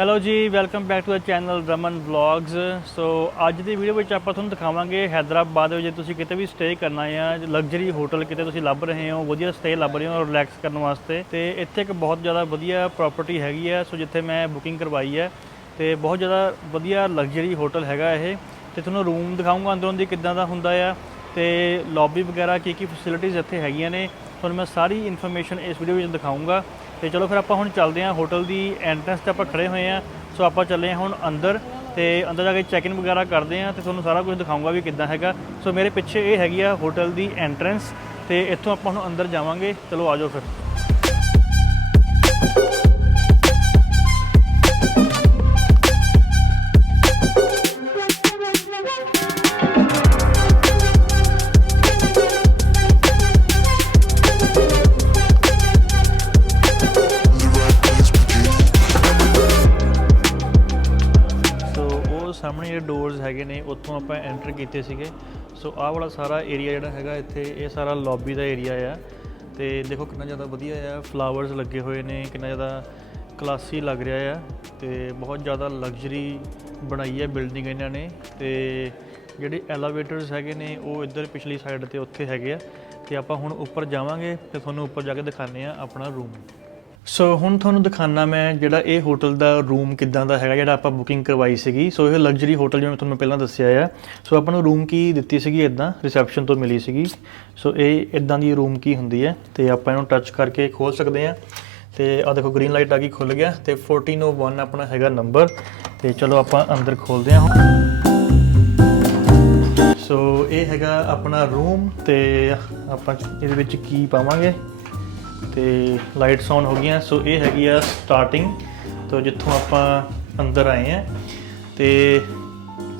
Hello ਜੀ welcome back to the channel Raman vlogs so ਅੱਜ ਦੀ ਵੀਡੀਓ ਵਿੱਚ ਆਪਾਂ ਤੁਹਾਨੂੰ ਦਿਖਾਵਾਂਗੇ ਹੈਦਰਾਬਾਦ ਵਿੱਚ ਜੇ ਤੁਸੀਂ ਕਿਤੇ ਵੀ ਸਟੇ ਕਰਨਾ ਹੈ ਲਗਜ਼ਰੀ ਹੋਟਲ ਕਿਤੇ ਤੁਸੀਂ ਲੱਭ ਰਹੇ ਹੋ, ਵਧੀਆ ਸਟੇ ਲੱਭ ਰਹੇ ਹੋ ਰਿਲੈਕਸ ਕਰਨ ਵਾਸਤੇ, ਤੇ ਇੱਥੇ ਇੱਕ ਬਹੁਤ ਜ਼ਿਆਦਾ ਵਧੀਆ ਪ੍ਰਾਪਰਟੀ ਹੈਗੀ ਹੈ ਸੋ ਜਿੱਥੇ ਮੈਂ ਬੁਕਿੰਗ ਕਰਵਾਈ ਹੈ ਤੇ ਬਹੁਤ ਜ਼ਿਆਦਾ ਵਧੀਆ ਲਗਜ਼ਰੀ ਹੋਟਲ ਹੈਗਾ ਇਹ, ਤੇ ਤੁਹਾਨੂੰ ਰੂਮ ਦਿਖਾਉਂਗਾ ਅੰਦਰੋਂ ਦੀ ਕਿੱਦਾਂ ਦਾ ਹੁੰਦਾ ਆ। ਤੇ ਲੌਬੀ ਵਗੈਰਾ ਕੀ ਕੀ ਫੈਸਿਲਿਟੀਜ਼ ਇੱਥੇ ਹੈਗੀਆਂ ਨੇ, ਤੁਹਾਨੂੰ ਮੈਂ ਸਾਰੀ ਇਨਫੋਰਮੇਸ਼ਨ ਇਸ ਵੀਡੀਓ ਵਿੱਚ ਦਿਖਾਉਂਗਾ ਤੇ ਚਲੋ ਫਿਰ ਆਪਾਂ ਹੁਣ ਚੱਲਦੇ ਹਾਂ ਹੋਟਲ ਦੀ ਐਂਟਰੈਂਸ ਤੇ ਆਪਾਂ ਖੜੇ ਹੋਏ ਹਾਂ। ਸੋ ਆਪਾਂ ਚੱਲੇ ਹਾਂ ਹੁਣ ਅੰਦਰ ਤੇ ਅੰਦਰ ਜਾ ਕੇ ਚੈੱਕ ਇਨ ਵਗੈਰਾ ਕਰਦੇ ਹਾਂ ਤੇ ਤੁਹਾਨੂੰ ਸਾਰਾ ਕੁਝ ਦਿਖਾਉਂਗਾ ਵੀ ਕਿੱਦਾਂ ਹੈਗਾ। ਸੋ ਮੇਰੇ ਪਿੱਛੇ ਇਹ ਹੈਗੀ ਆ ਹੋਟਲ ਦੀ ਐਂਟਰੈਂਸ ਤੇ ਇੱਥੋਂ ਆਪਾਂ ਹੁਣ ਅੰਦਰ ਜਾਵਾਂਗੇ। ਚਲੋ ਆਜੋ ਫਿਰ। ਕੀਤੇ ਸੀਗੇ। ਸੋ ਆਹ ਵਾਲਾ ਸਾਰਾ ਏਰੀਆ ਜਿਹੜਾ ਹੈਗਾ ਇੱਥੇ, ਇਹ ਸਾਰਾ ਲੌਬੀ ਦਾ ਏਰੀਆ ਆ। ਤੇ ਦੇਖੋ ਕਿੰਨਾ ਜ਼ਿਆਦਾ ਵਧੀਆ ਆ। ਫਲਾਵਰਸ ਲੱਗੇ ਹੋਏ ਨੇ, ਕਿੰਨਾ ਜ਼ਿਆਦਾ ਕਲਾਸੀ ਲੱਗ ਰਿਹਾ ਆ। ਤੇ ਬਹੁਤ ਜ਼ਿਆਦਾ ਲਗਜ਼ਰੀ ਬਣਾਈ ਹੈ ਬਿਲਡਿੰਗ ਇਹਨਾਂ ਨੇ। ਤੇ ਜਿਹੜੇ ਐਲੀਵੇਟਰਸ ਹੈਗੇ ਨੇ, ਉਹ ਇੱਧਰ ਪਿਛਲੀ ਸਾਈਡ ਤੇ ਉੱਥੇ ਹੈਗੇ ਆ। ਤੇ ਆਪਾਂ ਹੁਣ ਉੱਪਰ ਜਾਵਾਂਗੇ, ਤੇ ਤੁਹਾਨੂੰ ਉੱਪਰ ਜਾ ਕੇ ਦਿਖਾਉਂਦੇ ਆ ਆਪਣਾ ਰੂਮ ਸੋ ਹੁਣ ਤੁਹਾਨੂੰ ਦਿਖਾਣਾ ਮੈਂ ਜਿਹੜਾ ਇਹ ਹੋਟਲ ਦਾ ਰੂਮ ਕਿੱਦਾਂ ਦਾ ਹੈਗਾ, ਜਿਹੜਾ ਆਪਾਂ ਬੁਕਿੰਗ ਕਰਵਾਈ ਸੀਗੀ। ਸੋ ਇਹ ਲਗਜ਼ਰੀ ਹੋਟਲ ਜਿਵੇਂ ਤੁਹਾਨੂੰ ਪਹਿਲਾਂ ਦੱਸਿਆ ਆ। ਸੋ ਆਪਾਂ ਨੂੰ ਰੂਮ ਕੀ ਦਿੱਤੀ ਸੀਗੀ? ਇਦਾਂ ਰਿਸੈਪਸ਼ਨ ਤੋਂ ਮਿਲੀ ਸੀਗੀ। ਸੋ ਇਹ ਇਦਾਂ ਦੀ ਰੂਮ ਕੀ ਹੁੰਦੀ ਹੈ? ਤੇ ਆਪਾਂ ਇਹਨੂੰ ਟੱਚ ਕਰਕੇ ਖੋਲ ਸਕਦੇ ਆ ਤੇ ਆ ਦੇਖੋ ਗ੍ਰੀਨ ਲਾਈਟ ਆ ਗਈ ਖੁੱਲ ਗਿਆ। ਤੇ 1401 ਆਪਣਾ ਹੈਗਾ ਨੰਬਰ ਤੇ ਚਲੋ ਆਪਾਂ ਅੰਦਰ ਖੋਲਦੇ ਹਾਂ ਹੁਣ। ਸੋ ਇਹ ਹੈਗਾ ਆਪਣਾ ਰੂਮ ਤੇ ਆਪਾਂ ਇਹਦੇ ਵਿੱਚ ਕੀ ਪਾਵਾਂਗੇ? ਤੇ ਲਾਈਟਸ ਔਨ ਹੋ ਗਈਆਂ। ਸੋ ਇਹ ਹੈਗੀ ਆ ਸਟਾਰਟਿੰਗ ਤੋਂ ਜਿੱਥੋਂ ਆਪਾਂ ਅੰਦਰ ਆਏ ਆ। ਤੇ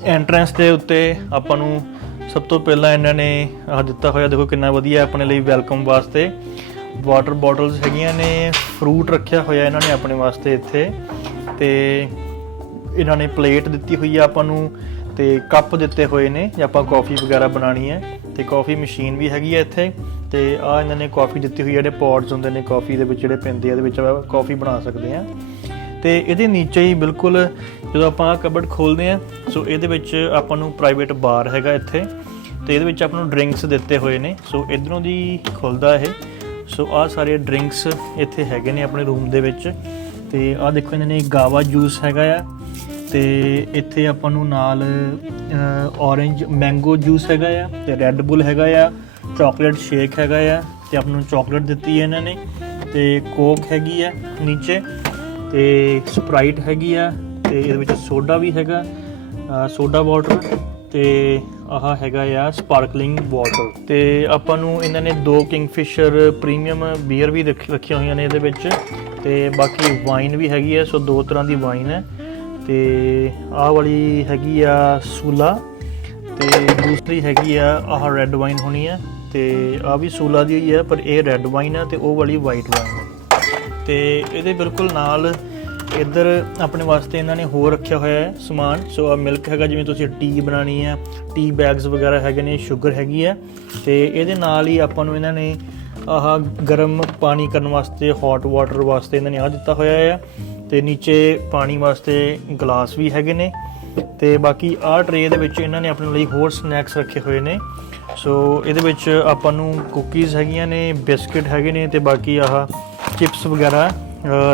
ਐਂਟਰੈਂਸ ਦੇ ਉੱਤੇ ਆਪਾਂ ਨੂੰ ਸਭ ਤੋਂ ਪਹਿਲਾਂ ਇਹਨਾਂ ਨੇ ਆਹ ਦਿੱਤਾ ਹੋਇਆ, ਦੇਖੋ ਕਿੰਨਾ ਵਧੀਆ ਆਪਣੇ ਲਈ ਵੈਲਕਮ ਵਾਸਤੇ। ਵਾਟਰ ਬੋਟਲਸ ਹੈਗੀਆਂ ਨੇ ਫਰੂਟ ਰੱਖਿਆ ਹੋਇਆ ਇਹਨਾਂ ਨੇ ਆਪਣੇ ਵਾਸਤੇ ਇੱਥੇ। ਤੇ ਇਹਨਾਂ ਨੇ ਪਲੇਟ ਦਿੱਤੀ ਹੋਈ ਆ ਆਪਾਂ ਨੂੰ, ਤੇ ਕੱਪ ਦਿੱਤੇ ਹੋਏ ਨੇ, ਜੇ ਆਪਾਂ ਕਾਫੀ ਵਗੈਰਾ ਬਣਾਣੀ ਹੈ। ਤੇ ਕਾਫੀ ਮਸ਼ੀਨ ਵੀ ਹੈਗੀ ਹੈ ਇੱਥੇ। ਤੇ ਆ ਇਹਨਾਂ ਨੇ ਕਾਫੀ ਦਿੱਤੀ ਹੋਈ ਜਿਹੜੇ ਪੌਟਸ ਹੁੰਦੇ ਨੇ ਕਾਫੀ ਦੇ ਵਿੱਚ, ਜਿਹੜੇ ਪੈਂਦੇ ਆ, ਇਹਦੇ ਵਿੱਚ ਆਪਾਂ ਕਾਫੀ ਬਣਾ ਸਕਦੇ ਆ ਤੇ ਇਹਦੇ ਨੀਚੇ ਹੀ ਬਿਲਕੁਲ ਜਦੋਂ ਆਪਾਂ ਕਬਰਡ ਖੋਲਦੇ ਆ ਸੋ ਇਹਦੇ ਵਿੱਚ ਆਪਾਂ ਨੂੰ ਪ੍ਰਾਈਵੇਟ ਬਾਰ ਹੈਗਾ ਇੱਥੇ। ਤੇ ਇਹਦੇ ਵਿੱਚ ਆਪਾਂ ਨੂੰ ਡਰਿੰਕਸ ਦਿੱਤੇ ਹੋਏ ਨੇ ਸੋ ਇਧਰੋਂ ਦੀ ਖੁੱਲਦਾ ਇਹ। ਸੋ ਆ ਸਾਰੇ ਡਰਿੰਕਸ ਇੱਥੇ ਹੈਗੇ ਨੇ ਆਪਣੇ ਰੂਮ ਦੇ ਵਿੱਚ। ਤੇ ਆ ਦੇਖੋ ਇਹਨਾਂ ਨੇ ਗਾਵਾ ਜੂਸ ਹੈਗਾ ਆ। ਤੇ ਇੱਥੇ ਆਪਾਂ ਨੂੰ ਨਾਲ ਔਰੇਂਜ ਮੈਂਗੋ ਜੂਸ ਹੈਗਾ ਆ, ਤੇ ਰੈੱਡ ਬੁੱਲ ਹੈਗਾ ਆ। ਚਾਕਲੇਟ ਸ਼ੇਕ ਹੈਗਾ ਆ ਤੇ ਆਪਾਂ ਨੂੰ ਚਾਕਲੇਟ ਦਿੱਤੀ ਹੈ ਇਹਨਾਂ ਨੇ ਤੇ ਕੋਕ ਹੈਗੀ ਆ ਨੀਚੇ ਤੇ ਸਪਰਾਈਟ ਹੈਗੀ ਆ ਤੇ ਇਹਦੇ ਵਿੱਚ ਸੋਡਾ ਵੀ ਹੈਗਾ ਸੋਡਾ ਵਾਟਰ ਤੇ ਆਹ ਹੈਗਾ ਆ ਸਪਾਰਕਲਿੰਗ ਵਾਟਰ ਤੇ ਆਪਾਂ ਨੂੰ ਇਹਨਾਂ ਨੇ ਦੋ ਕਿੰਗਫਿਸ਼ਰ ਪ੍ਰੀਮੀਅਮ ਬੀਅਰ ਵੀ ਰੱਖ- ਰੱਖੀਆਂ ਹੋਈਆਂ ਨੇ ਇਹਦੇ ਵਿੱਚ ਤੇ ਬਾਕੀ ਵਾਈਨ ਵੀ ਹੈਗੀ ਹੈ ਸੋ ਦੋ ਤਰ੍ਹਾਂ ਦੀ ਵਾਈਨ ਹੈ ਤੇ ਆਹ ਵਾਲੀ ਹੈਗੀ ਆ ਸੂਲਾ ਤੇ ਦੂਸਰੀ ਹੈਗੀ ਆ ਆਹ ਰੈੱਡ ਵਾਈਨ ਹੋਣੀ ਹੈ ਤੇ ਆ ਵੀ ਸੂਲਾ ਦੀ ਹੀ ਹੈ ਪਰ ਇਹ ਰੈੱਡ ਵਾਈਨ ਹੈ ਤੇ ਉਹ ਵਾਲੀ ਵਾਈਟ ਵਾਈਨ ਹੈ ਤੇ ਇਹਦੇ ਬਿਲਕੁਲ ਨਾਲ ਇੱਧਰ ਆਪਣੇ ਵਾਸਤੇ ਇਹਨਾਂ ਨੇ ਹੋਰ ਰੱਖਿਆ ਹੋਇਆ ਹੈ ਸਮਾਨ। ਸੋ ਆ ਮਿਲਕ ਹੈਗਾ, ਜਿਵੇਂ ਤੁਸੀਂ ਟੀ ਬਣਾਣੀ ਹੈ ਟੀ ਬੈਗਸ ਵਗੈਰਾ ਹੈਗੇ ਨੇ ਸ਼ੂਗਰ ਹੈਗੀ ਹੈ ਤੇ ਇਹਦੇ ਨਾਲ ਹੀ ਆਪਾਂ ਨੂੰ ਇਹਨਾਂ ਨੇ ਆਹ ਗਰਮ ਪਾਣੀ ਕਰਨ ਵਾਸਤੇ ਹੌਟ ਵਾਟਰ ਵਾਸਤੇ ਇਹਨਾਂ ਨੇ ਆ ਦਿੱਤਾ ਹੋਇਆ ਹੈ ਤੇ ਨੀਚੇ ਪਾਣੀ ਵਾਸਤੇ ਗਲਾਸ ਵੀ ਹੈਗੇ ਨੇ। ਤੇ ਬਾਕੀ ਆਹ ਟਰੇ ਦੇ ਵਿੱਚ ਇਹਨਾਂ ਨੇ ਆਪਣੇ ਲਈ ਹੋਰ ਸਨੈਕਸ ਰੱਖੇ ਹੋਏ ਨੇ। ਸੋ ਇਹਦੇ ਵਿੱਚ ਆਪਾਂ ਨੂੰ ਕੁਕੀਜ਼ ਹੈਗੀਆਂ ਨੇ ਬਿਸਕਟ ਹੈਗੇ ਨੇ ਤੇ ਬਾਕੀ ਆਹ ਚਿਪਸ ਵਗੈਰਾ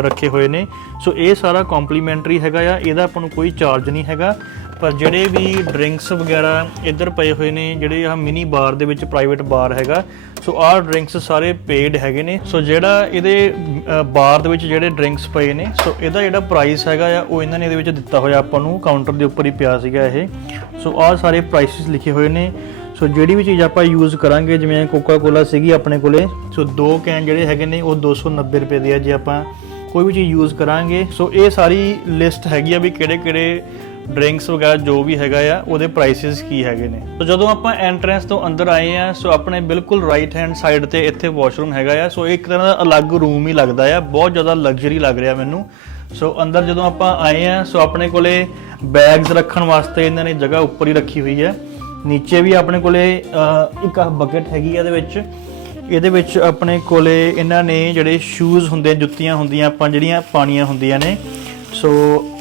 ਰੱਖੇ ਹੋਏ ਨੇ। ਸੋ ਇਹ ਸਾਰਾ ਕੰਪਲੀਮੈਂਟਰੀ ਹੈਗਾ ਆ, ਇਹਦਾ ਆਪਾਂ ਨੂੰ ਕੋਈ ਚਾਰਜ ਨਹੀਂ ਹੈਗਾ। ਪਰ ਜਿਹੜੇ ਵੀ ਡਰਿੰਕਸ ਵਗੈਰਾ ਇੱਧਰ ਪਏ ਹੋਏ ਨੇ, ਜਿਹੜੇ ਆ ਮਿਨੀ ਬਾਰ ਦੇ ਵਿੱਚ ਪ੍ਰਾਈਵੇਟ ਬਾਰ ਹੈਗਾ ਸੋ ਆਹ ਡਰਿੰਕਸ ਸਾਰੇ ਪੇਡ ਹੈਗੇ ਨੇ। ਸੋ ਜਿਹੜਾ ਇਹਦੇ ਬਾਰ ਦੇ ਵਿੱਚ ਜਿਹੜੇ ਡਰਿੰਕਸ ਪਏ ਨੇ ਸੋ ਇਹਦਾ ਜਿਹੜਾ ਪ੍ਰਾਈਸ ਹੈਗਾ ਆ, ਉਹ ਇਹਨਾਂ ਨੇ ਇਹਦੇ ਵਿੱਚ ਦਿੱਤਾ ਹੋਇਆ ਆਪਾਂ ਨੂੰ। ਕਾਊਂਟਰ ਦੇ ਉੱਪਰ ਹੀ ਪਿਆ ਸੀਗਾ ਇਹ। ਸੋ ਆਹ ਸਾਰੇ ਪ੍ਰਾਈਸਿਸ ਲਿਖੇ ਹੋਏ ਨੇ। ਸੋ ਜਿਹੜੀ ਵੀ ਚੀਜ਼ ਆਪਾਂ ਯੂਜ਼ ਕਰਾਂਗੇ, ਜਿਵੇਂ ਕੋਕਾ ਕੋਲਾ ਸੀਗੀ ਆਪਣੇ ਕੋਲੇ ਸੋ ਦੋ ਕੈਨ ਜਿਹੜੇ ਹੈਗੇ ਨੇ, ਉਹ 290 ਰੁਪਏ ਦੇ ਆ ਜੇ ਆਪਾਂ ਕੋਈ ਵੀ ਚੀਜ਼ ਯੂਜ਼ ਕਰਾਂਗੇ। ਸੋ ਇਹ ਸਾਰੀ ਲਿਸਟ ਹੈਗੀ ਆ ਵੀ ਕਿਹੜੇ ਕਿਹੜੇ ਡਰਿੰਕਸ ਵਗੈਰਾ ਜੋ ਵੀ ਹੈਗਾ ਆ, ਉਹਦੇ ਪ੍ਰਾਈਸਿਸ ਕੀ ਹੈਗੇ ਨੇ। ਸੋ ਜਦੋਂ ਆਪਾਂ ਐਂਟਰੈਂਸ ਤੋਂ ਅੰਦਰ ਆਏ ਆ ਸੋ ਆਪਣੇ ਬਿਲਕੁਲ ਰਾਈਟ ਹੈਂਡ ਸਾਈਡ ਤੇ ਇੱਥੇ ਵਾਸ਼ਰੂਮ ਹੈਗਾ ਆ ਸੋ ਇੱਕ ਤਰ੍ਹਾਂ ਦਾ ਅਲੱਗ ਰੂਮ ਹੀ ਲੱਗਦਾ ਆ, ਬਹੁਤ ਜ਼ਿਆਦਾ ਲਗਜ਼ਰੀ ਲੱਗ ਰਿਹਾ ਮੈਨੂੰ। ਸੋ ਅੰਦਰ ਜਦੋਂ ਆਪਾਂ ਆਏ ਆ ਸੋ ਆਪਣੇ ਕੋਲੇ ਬੈਗਸ ਰੱਖਣ ਵਾਸਤੇ ਇਹਨਾਂ ਨੇ ਜਗ੍ਹਾ ਉੱਪਰ ਹੀ ਰੱਖੀ ਹੋਈ ਹੈ ਨੀਚੇ ਵੀ ਆਪਣੇ ਕੋਲੇ ਇੱਕ ਆਹ ਬਕਟ ਹੈਗੀ ਆ ਇਹਦੇ ਵਿੱਚ। ਇਹਦੇ ਵਿੱਚ ਆਪਣੇ ਕੋਲੇ ਇਹਨਾਂ ਨੇ ਜਿਹੜੇ ਸ਼ੂਜ਼ ਹੁੰਦੇ ਜੁੱਤੀਆਂ ਹੁੰਦੀਆਂ, ਆਪਾਂ ਜਿਹੜੀਆਂ ਪਾਣੀਆਂ ਹੁੰਦੀਆਂ ਨੇ। ਸੋ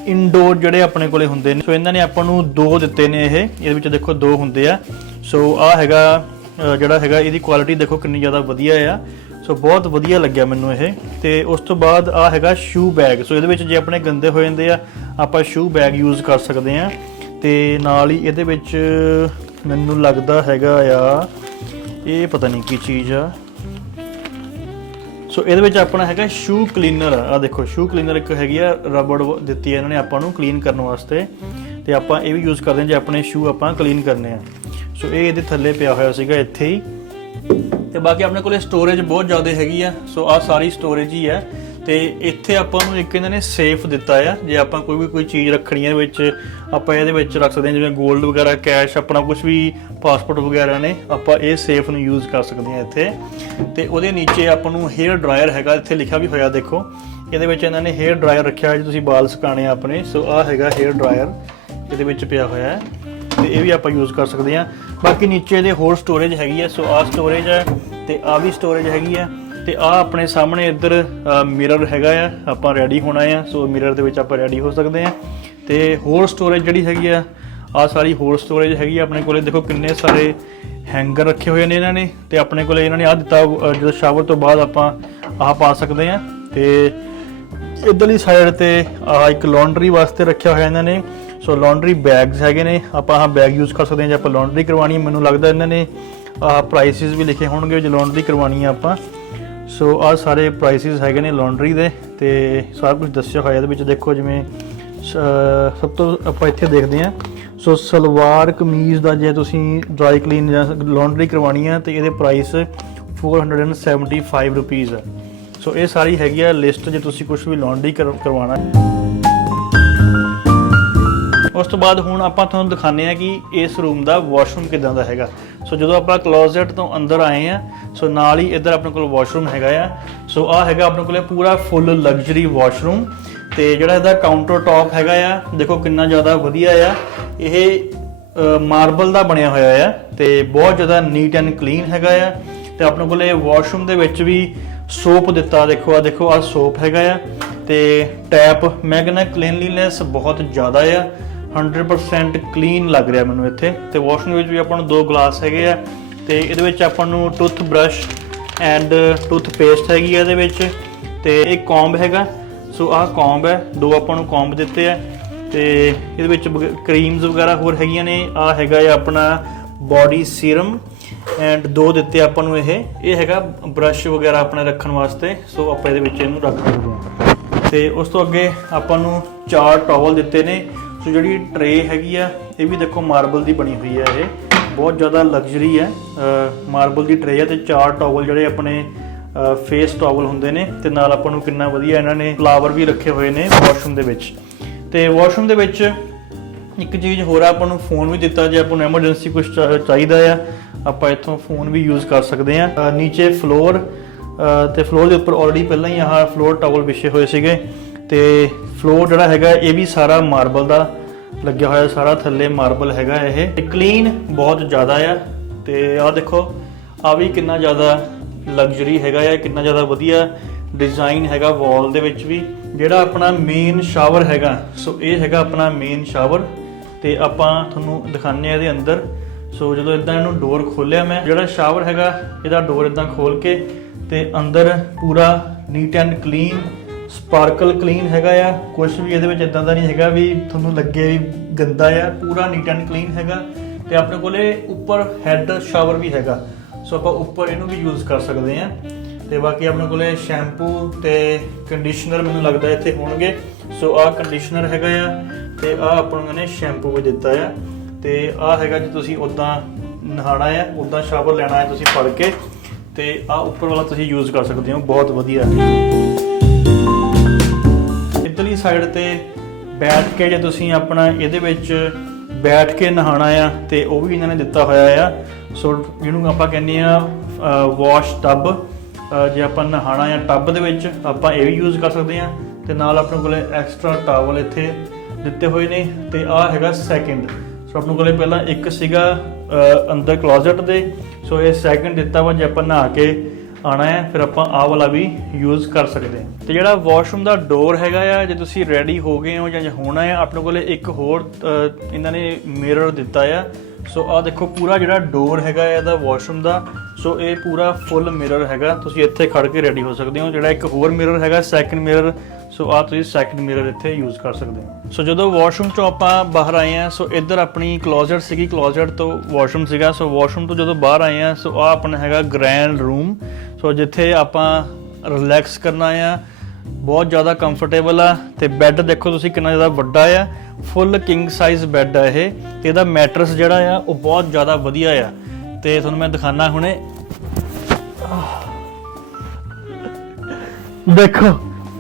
ਇਨਡੋਰ ਜਿਹੜੇ ਆਪਣੇ ਕੋਲੇ ਹੁੰਦੇ ਨੇ ਸੋ ਇਹਨਾਂ ਨੇ ਆਪਾਂ ਨੂੰ ਦੋ ਦਿੱਤੇ ਨੇ ਇਹ। ਇਹਦੇ ਵਿੱਚ ਦੇਖੋ ਦੋ ਹੁੰਦੇ ਆ। ਸੋ ਆ ਹੈਗਾ ਜਿਹੜਾ ਹੈਗਾ, ਇਹਦੀ ਕੁਆਲਿਟੀ ਦੇਖੋ ਕਿੰਨੀ ਜ਼ਿਆਦਾ ਵਧੀਆ ਆ। ਸੋ ਬਹੁਤ ਵਧੀਆ ਲੱਗਿਆ ਮੈਨੂੰ ਇਹ। ਤੇ ਉਸ ਤੋਂ ਬਾਅਦ ਆ ਹੈਗਾ ਸ਼ੂ ਬੈਗ ਸੋ ਇਹਦੇ ਵਿੱਚ ਜੇ ਆਪਣੇ ਗੰਦੇ ਹੋ ਜਾਂਦੇ ਆ, ਆਪਾਂ ਸ਼ੂ ਬੈਗ ਯੂਜ਼ ਕਰ ਸਕਦੇ ਆ। ਤੇ ਨਾਲ ਹੀ ਇਹਦੇ ਵਿੱਚ ਮੈਨੂੰ ਲੱਗਦਾ ਹੈਗਾ ਆ, ਇਹ ਪਤਾ ਨਹੀਂ ਕੀ ਚੀਜ਼ ਆ। ਸੋ ਇਹਦੇ ਵਿੱਚ ਆਪਣਾ ਹੈਗਾ ਸ਼ੂ ਕਲੀਨਰ ਆ। ਦੇਖੋ ਸ਼ੂ ਕਲੀਨਰ ਇੱਕ ਹੈਗੀ ਆ, ਰਬੜ ਦਿੱਤੀ ਹੈ ਇਹਨਾਂ ਨੇ ਆਪਾਂ ਨੂੰ ਕਲੀਨ ਕਰਨ ਵਾਸਤੇ। ਤੇ ਆਪਾਂ ਇਹ ਵੀ ਯੂਜ਼ ਕਰਦੇ ਹਾਂ ਜੇ ਆਪਣੇ ਸ਼ੂ ਆਪਾਂ ਕਲੀਨ ਕਰਨੇ ਆ। ਸੋ ਇਹ ਇਹਦੇ ਥੱਲੇ ਪਿਆ ਹੋਇਆ ਸੀਗਾ ਇੱਥੇ ਹੀ। ਤੇ ਬਾਕੀ ਆਪਣੇ ਕੋਲੇ ਸਟੋਰੇਜ ਬਹੁਤ ਜ਼ਿਆਦਾ ਹੈਗੀ ਆ। ਸੋ ਆ ਸਾਰੀ ਸਟੋਰੇਜ ਹੀ ਹੈ ਤੇ ਇੱਥੇ ਆਪਾਂ ਨੂੰ ਇੱਕ ਇਹਨਾਂ ਨੇ ਸੇਫ ਦਿੱਤਾ ਆ। ਜੇ ਆਪਾਂ ਕੋਈ ਵੀ ਕੋਈ ਚੀਜ਼ ਰੱਖਣੀ ਹੈ ਵਿੱਚ, ਆਪਾਂ ਇਹਦੇ ਵਿੱਚ ਰੱਖ ਸਕਦੇ ਹਾਂ ਜਿਵੇਂ 골ਡ ਵਗੈਰਾ ਕੈਸ਼ ਆਪਣਾ ਕੁਝ ਵੀ ਪਾਸਪੋਰਟ ਵਗੈਰਾ ਨੇ, ਆਪਾਂ ਇਹ ਸੇਫ ਨੂੰ ਯੂਜ਼ ਕਰ ਸਕਦੇ ਹਾਂ ਇੱਥੇ। ਤੇ ਉਹਦੇ ਨੀਚੇ ਆਪਾਂ ਨੂੰ ਹੇਅਰ ਡਰਾਇਰ ਹੈਗਾ, ਇੱਥੇ ਲਿਖਿਆ ਵੀ ਹੋਇਆ ਦੇਖੋ। ਇਹਦੇ ਵਿੱਚ ਇਹਨਾਂ ਨੇ ਹੇਅਰ ਡਰਾਇਰ ਰੱਖਿਆ ਹੈ ਜੇ ਤੁਸੀਂ ਵਾਲ ਸੁਕਾਣੇ ਆ ਆਪਣੇ, ਸੋ ਆ ਹੈਗਾ ਹੇਅਰ ਡਰਾਇਰ ਇਹਦੇ ਵਿੱਚ ਪਿਆ ਹੋਇਆ ਹੈ। ਤੇ ਇਹ ਵੀ ਆਪਾਂ ਯੂਜ਼ ਕਰ ਸਕਦੇ ਹਾਂ ਬਾਕੀ ਨੀਚੇ ਦੇ ਹੋਰ ਸਟੋਰੇਜ ਹੈਗੀ ਹੈ ਸੋ ਆ ਸਟੋਰੇਜ ਹੈ ਤੇ ਆ ਵੀ ਸਟੋਰੇਜ ਹੈਗੀ ਹੈ ਤੇ ਆ ਆਪਣੇ ਸਾਹਮਣੇ ਇੱਧਰ ਮਿਰਰ ਹੈਗਾ ਆ, ਆਪਾਂ ਰੈਡੀ ਹੋਣਾ ਆ, ਸੋ ਮਿਰਰ ਦੇ ਵਿੱਚ ਆਪਾਂ ਰੈਡੀ ਹੋ ਸਕਦੇ ਆ। ਤੇ ਹੋਰ ਸਟੋਰੇਜ ਜਿਹੜੀ ਹੈਗੀ ਆ ਆ ਸਾਰੀ ਹੋਰ ਸਟੋਰੇਜ ਹੈਗੀ ਆ ਆਪਣੇ ਕੋਲੇ। ਦੇਖੋ ਕਿੰਨੇ ਸਾਰੇ ਹੈਂਗਰ ਰੱਖੇ ਹੋਏ ਨੇ ਇਹਨਾਂ ਨੇ, ਤੇ ਆਪਣੇ ਕੋਲੇ ਇਹਨਾਂ ਨੇ ਆ ਦਿੱਤਾ ਜਦੋਂ ਸ਼ਾਵਰ ਤੋਂ ਬਾਅਦ ਆਪਾਂ ਆਹ ਪਾ ਸਕਦੇ ਆ। ਤੇ ਇਧਰਲੀ ਸਾਈਡ ਤੇ ਆ ਇੱਕ ਲਾਂਡਰੀ ਵਾਸਤੇ ਰੱਖਿਆ ਹੋਇਆ ਇਹਨਾਂ ਨੇ। ਸੋ ਲਾਂਡਰੀ ਬੈਗਸ ਹੈਗੇ ਨੇ, ਆਪਾਂ ਆਹ ਬੈਗ ਯੂਜ਼ ਕਰ ਸਕਦੇ ਹਾਂ ਜੇ ਆਪਾਂ ਲਾਂਡਰੀ ਕਰਵਾਣੀ ਮੈਨੂੰ ਲੱਗਦਾ ਇਹਨਾਂ ਨੇ ਆ ਪ੍ਰਾਈਸਿਸ ਵੀ ਲਿਖੇ ਹੋਣਗੇ ਜੇ ਲਾਂਡਰੀ ਕਰਵਾਣੀ ਆ ਆਪਾਂ। ਸੋ ਆ ਸਾਰੇ ਪ੍ਰਾਈਸਿਸ ਹੈਗੇ ਨੇ ਲਾਂਡਰੀ ਦੇ ਤੇ ਸਾਰਾ ਕੁਝ ਦੱਸਿਆ ਹੋਇਆ ਇਹਦੇ ਵਿੱਚ। ਦੇਖੋ ਜਿਵੇਂ, ਸ- ਸਭ ਤੋਂ ਆਪਾਂ ਇੱਥੇ ਦੇਖਦੇ ਹਾਂ। ਸੋ ਸਲਵਾਰ ਕਮੀਜ਼ ਦਾ ਜੇ ਤੁਸੀਂ ਡਰਾਈ ਕਲੀਨ ਜਾਂ ਲਾਂਡਰੀ ਕਰਵਾਣੀ ਆ, ਤੇ ਇਹਦੇ ਪ੍ਰਾਈਸ 475 ਰੁਪੀਸ ਹੈ ਸੋ ਇਹ ਸਾਰੀ ਹੈਗੀ ਆ ਲਿਸਟ ਜੇ ਤੁਸੀਂ ਕੁਝ ਵੀ ਲਾਂਡਰੀ ਕਰਵਾਉਣਾ। ਉਸ ਤੋਂ ਬਾਅਦ ਹੁਣ ਆਪਾਂ ਤੁਹਾਨੂੰ ਦਿਖਾਉਂਦੇ ਆ ਕਿ ਇਸ ਰੂਮ ਦਾ ਵਾਸ਼ਰੂਮ ਕਿਦਾਂ ਦਾ ਹੈਗਾ। ਸੋ ਜਦੋਂ ਆਪਾਂ ਕਲੋਜ਼ਟ ਤੋਂ ਅੰਦਰ ਆਏ ਆ ਸੋ ਨਾਲ ਹੀ ਇੱਧਰ ਆਪਣੇ ਕੋਲ ਵਾਸ਼ਰੂਮ ਹੈਗਾ ਆ। ਸੋ ਆ ਹੈਗਾ ਆਪਣੇ ਕੋਲੇ ਪੂਰਾ ਫੁੱਲ ਲਗਜ਼ਰੀ ਵਾਸ਼ਰੂਮ ਤੇ ਜਿਹੜਾ ਇਹਦਾ ਕਾਊਂਟਰ ਟਾਪ ਹੈਗਾ ਆ, ਦੇਖੋ ਕਿੰਨਾ ਜ਼ਿਆਦਾ ਵਧੀਆ ਆ। ਇਹ ਮਾਰਬਲ ਦਾ ਬਣਿਆ ਹੋਇਆ ਆ ਤੇ ਬਹੁਤ ਜ਼ਿਆਦਾ ਨੀਟ ਐਂਡ ਕਲੀਨ ਹੈਗਾ ਆ। ਤੇ ਆਪਣੇ ਕੋਲੇ ਵਾਸ਼ਰੂਮ ਦੇ ਵਿੱਚ ਵੀ ਸੋਪ ਦਿੱਤਾ, ਦੇਖੋ ਆ ਦੇਖੋ ਆ ਸੋਪ ਹੈਗਾ ਆ। ਤੇ ਟੈਪ ਮੈਂ ਕਹਿੰਦਾ ਕਲੀਨਲੀਨੈਸ ਬਹੁਤ ਜ਼ਿਆਦਾ ਆ। 100% ਕਲੀਨ ਲੱਗ ਰਿਹਾ ਮੈਨੂੰ ਇੱਥੇ ਤੇ ਵਾਸ਼ਰੂਮ ਵਿੱਚ ਵੀ ਆਪਾਂ ਨੂੰ ਦੋ ਗਲਾਸ ਹੈਗੇ ਆ ਤੇ ਇਹਦੇ ਵਿੱਚ ਆਪਾਂ ਨੂੰ toothbrush and toothpaste ਹੈਗੀ ਆ ਇਹਦੇ ਵਿੱਚ ਤੇ ਇੱਕ ਕੌਂਬ ਹੈਗਾ, ਸੋ ਆਹ ਕੌਂਬ ਹੈ, ਦੋ ਆਪਾਂ ਨੂੰ ਕੌਂਬ ਦਿੱਤੇ ਆ ਤੇ ਇਹਦੇ ਵਿੱਚ ਕਰੀਮਸ ਵਗੈਰਾ ਹੋਰ ਹੈਗੀਆਂ ਨੇ ਆ ਹੈਗਾ ਆ ਆਪਣਾ ਬਾਡੀ ਸੀਰਮ ਐਂਡ ਦੋ ਦਿੱਤੇ ਆਪਾਂ ਨੂੰ ਇਹ ਇਹ ਹੈਗਾ ਬ੍ਰਸ਼ ਵਗੈਰਾ ਆਪਣੇ ਰੱਖਣ ਵਾਸਤੇ, ਸੋ ਆਪਾਂ ਇਹਦੇ ਵਿੱਚ ਇਹਨੂੰ ਰੱਖ ਸਕਦੇ ਹਾਂ ਤੇ ਉਸ ਤੋਂ ਅੱਗੇ ਆਪਾਂ ਨੂੰ ਚਾਰ ਟਾਵਲ ਦਿੱਤੇ ਨੇ ਸੋ ਜਿਹੜੀ ਟਰੇ ਹੈਗੀ ਆ, ਇਹ ਵੀ ਦੇਖੋ ਮਾਰਬਲ ਦੀ ਬਣੀ ਹੋਈ ਹੈ ਇਹ। ਬਹੁਤ ਜ਼ਿਆਦਾ ਲਗਜ਼ਰੀ ਹੈ ਮਾਰਬਲ ਦੀ ਟਰੇ ਹੈ ਤੇ ਚਾਰ ਟਾਵਲ ਜਿਹੜੇ ਆਪਣੇ ਫੇਸ ਟਾਵਲ ਹੁੰਦੇ ਨੇ ਤੇ ਨਾਲ ਆਪਾਂ ਨੂੰ ਕਿੰਨਾ ਵਧੀਆ ਇਹਨਾਂ ਨੇ ਫਲਾਵਰ ਵੀ ਰੱਖੇ ਹੋਏ ਨੇ ਵਾਸ਼ਰੂਮ ਦੇ ਵਿੱਚ। ਤੇ ਵਾਸ਼ਰੂਮ ਦੇ ਵਿੱਚ ਇੱਕ ਚੀਜ਼ ਹੋਰ ਆ, ਆਪਾਂ ਨੂੰ ਫੋਨ ਵੀ ਦਿੱਤਾ ਜੇ ਆਪਾਂ ਨੂੰ ਐਮਰਜੈਂਸੀ ਕੁਝ ਚਾਹੀਦਾ ਆ, ਆਪਾਂ ਇੱਥੋਂ ਫੋਨ ਵੀ ਯੂਜ਼ ਕਰ ਸਕਦੇ ਆ। ਨੀਚੇ ਫਲੋਰ ਤੇ ਫਲੋਰ ਦੇ ਉੱਪਰ ਆਲਰੇਡੀ ਪਹਿਲਾਂ ਹੀ ਆਹ ਫਲੋਰ ਟਾਵਲ ਵਿਛੇ ਹੋਏ ਸੀਗੇ। ਤੇ ਫਲੋਰ ਜਿਹੜਾ ਹੈਗਾ, ਇਹ ਵੀ ਸਾਰਾ ਮਾਰਬਲ ਦਾ ਲੱਗਿਆ ਹੋਇਆ, ਸਾਰਾ ਥੱਲੇ ਮਾਰਬਲ ਹੈਗਾ ਇਹ। ਤੇ ਕਲੀਨ ਬਹੁਤ ਜ਼ਿਆਦਾ ਆ। ਤੇ ਆਹ ਦੇਖੋ ਆ ਵੀ ਕਿੰਨਾ ਜ਼ਿਆਦਾ ਲਗਜ਼ਰੀ ਹੈਗਾ ਆ, ਕਿੰਨਾ ਜ਼ਿਆਦਾ ਵਧੀਆ ਡਿਜ਼ਾਈਨ ਹੈਗਾ ਵਾਲ ਦੇ ਵਿੱਚ ਵੀ। ਜਿਹੜਾ ਆਪਣਾ ਮੇਨ ਸ਼ਾਵਰ ਹੈਗਾ, ਸੋ ਇਹ ਹੈਗਾ ਆਪਣਾ ਮੇਨ ਸ਼ਾਵਰ ਤੇ ਆਪਾਂ ਤੁਹਾਨੂੰ ਦਿਖਾਉਂਦੇ ਆ ਇਹਦੇ ਅੰਦਰ। ਸੋ ਜਦੋਂ ਇਦਾਂ ਇਹਨੂੰ ਡੋਰ ਖੋਲਿਆ ਮੈਂ, ਜਿਹੜਾ ਸ਼ਾਵਰ ਹੈਗਾ, ਇਹਦਾ ਡੋਰ ਇਦਾਂ ਖੋਲ ਕੇ ਤੇ ਅੰਦਰ ਪੂਰਾ neat and clean sparkle clean ਹੈਗਾ ਆ। ਕੁਝ ਵੀ ਇਹਦੇ ਵਿੱਚ ਇਦਾਂ ਦਾ ਨਹੀਂ ਹੈਗਾ ਵੀ ਤੁਹਾਨੂੰ ਲੱਗੇ ਵੀ ਗੰਦਾ ਆ। ਪੂਰਾ ਨੀਟ ਐਂਡ ਕਲੀਨ ਹੈਗਾ। ਤੇ ਆਪਣੇ ਕੋਲੇ ਉੱਪਰ ਹੈੱਡ ਸ਼ਾਵਰ ਵੀ ਹੈਗਾ। ਸੋ ਆਪਾਂ ਉੱਪਰ ਇਹਨੂੰ ਵੀ ਯੂਜ਼ ਕਰ ਸਕਦੇ ਆ। ਤੇ ਬਾਕੀ ਆਪਣੇ ਕੋਲੇ ਸ਼ੈਂਪੂ ਤੇ ਕੰਡੀਸ਼ਨਰ ਮੈਨੂੰ ਲੱਗਦਾ ਇੱਥੇ ਹੋਣਗੇ। ਸੋ ਆਹ ਕੰਡੀਸ਼ਨਰ ਹੈਗਾ ਆ ਤੇ ਆਹ ਆਪਾਂ ਨੂੰ ਇਹਨੇ ਸ਼ੈਂਪੂ ਵੀ ਦਿੱਤਾ ਆ। ਤੇ ਆਹ ਹੈਗਾ ਜੇ ਤੁਸੀਂ ਉਦਾਂ ਨਹਾਣਾ ਆ। ਉਦਾਂ ਸ਼ਾਵਰ ਲੈਣਾ ਹੈ ਤੁਸੀਂ ਫੜ ਕੇ। ਤੇ ਆਹ ਉੱਪਰ ਵਾਲਾ ਤੁਸੀਂ ਯੂਜ਼ ਕਰ ਸਕਦੇ ਹੋ। ਬਹੁਤ ਵਧੀਆ। ਇਧਰਲੀ ਸਾਈਡ ਤੇ ਬੈਠ ਕੇ ਜੇ ਤੁਸੀਂ ਆਪਣਾ ਇਹਦੇ ਵਿੱਚ ਬੈਠ ਕੇ ਨਹਾਣਾ ਆ, ਤੇ ਉਹ ਵੀ ਇਹਨਾਂ ਨੇ ਦਿੱਤਾ ਹੋਇਆ ਆ। ਸੋ ਜਿਹਨੂੰ ਆਪਾਂ ਕਹਿੰਦੇ ਆ ਵਾਸ਼ ਟੱਬ ਜੇ ਆਪਾਂ ਨਹਾਣਾ ਆ ਟੱਬ ਦੇ ਵਿੱਚ, ਆਪਾਂ ਇਹ ਵੀ ਯੂਜ਼ ਕਰ ਸਕਦੇ ਆ। ਤੇ ਨਾਲ ਆਪਣੇ ਕੋਲੇ ਐਕਸਟਰਾ ਟਾਵਲ ਇੱਥੇ ਦਿੱਤੇ ਹੋਏ ਨੇ, ਤੇ ਆਹ ਹੈਗਾ ਸੈਕਿੰਡ ਸੋ ਆਪਣੇ ਕੋਲੇ ਪਹਿਲਾਂ ਇੱਕ ਸੀਗਾ ਅੰਦਰ ਕਲੋਜ਼ਟ ਦੇ। ਸੋ ਇਹ ਸੈਕਿੰਡ ਦਿੱਤਾ ਵਾ ਜੇ ਆਪਾਂ ਨਹਾ ਕੇ ਆਣਾ ਹੈ, ਫਿਰ ਆਪਾਂ ਆਹ ਵਾਲਾ ਵੀ ਯੂਜ਼ ਕਰ ਸਕਦੇ ਹਾਂ। ਤੇ ਜਿਹੜਾ ਵਾਸ਼ਰੂਮ ਦਾ ਡੋਰ ਹੈਗਾ ਆ, ਜੇ ਤੁਸੀਂ ਰੈਡੀ ਹੋ ਗਏ ਹੋ ਜਾਂ ਹੋਣਾ ਹੈ ਆਪਣੇ ਕੋਲੇ ਇੱਕ ਹੋਰ ਇਹਨਾਂ ਨੇ ਮਿਰਰ ਦਿੱਤਾ ਆ। ਸੋ ਆਹ ਦੇਖੋ, ਪੂਰਾ ਜਿਹੜਾ ਡੋਰ ਹੈਗਾ ਇਹਦਾ ਵਾਸ਼ਰੂਮ ਦਾ, ਸੋ ਇਹ ਪੂਰਾ ਫੁੱਲ ਮਿਰਰ ਹੈਗਾ। ਤੁਸੀਂ ਇੱਥੇ ਖੜ ਕੇ ਰੈਡੀ ਹੋ ਸਕਦੇ ਹੋ। ਜਿਹੜਾ ਇੱਕ ਹੋਰ ਮਿਰਰ ਹੈਗਾ ਸੈਕੰਡ ਮਿਰਰ ਸੋ ਆ ਤੁਸੀਂ ਸੈਕੰਡ ਮਿਰਰ ਇੱਥੇ ਯੂਜ਼ ਕਰ ਸਕਦੇ ਹੋ। ਸੋ ਜਦੋਂ ਵਾਸ਼ਰੂਮ ਚੋਂ ਆਪਾਂ ਬਾਹਰ ਆਏ ਆ, ਸੋ ਇੱਧਰ ਆਪਣੀ ਕਲੋਜ਼ਟ ਸੀਗੀ ਕਲੋਜ਼ਟ ਤੋਂ ਵਾਸ਼ਰੂਮ ਸੀਗਾ। ਸੋ ਵਾਸ਼ਰੂਮ ਤੋਂ ਜਦੋਂ ਬਾਹਰ ਆਏ ਆ, ਸੋ ਆ ਆਪਣਾ ਹੈਗਾ ਗ੍ਰੈਂਡ ਰੂਮ ਸੋ ਜਿੱਥੇ ਆਪਾਂ ਰਿਲੈਕਸ ਕਰਨਾ ਆ, ਬਹੁਤ ਜ਼ਿਆਦਾ ਕੰਫਰਟੇਬਲ ਆ, ਤੇ ਬੈੱਡ ਦੇਖੋ ਤੁਸੀਂ ਕਿੰਨਾ ਜ਼ਿਆਦਾ ਵੱਡਾ ਆ ਫੁੱਲ ਕਿੰਗ ਸਾਈਜ਼ ਬੈੱਡ ਆ ਇਹ, ਤੇ ਇਹਦਾ ਮੈਟਰਸ ਜਿਹੜਾ ਆ, ਉਹ ਬਹੁਤ ਜ਼ਿਆਦਾ ਵਧੀਆ ਆ। ਤੇ ਤੁਹਾਨੂੰ ਮੈਂ ਦਿਖਾਣਾ ਹੁਣੇ। ਦੇਖੋ,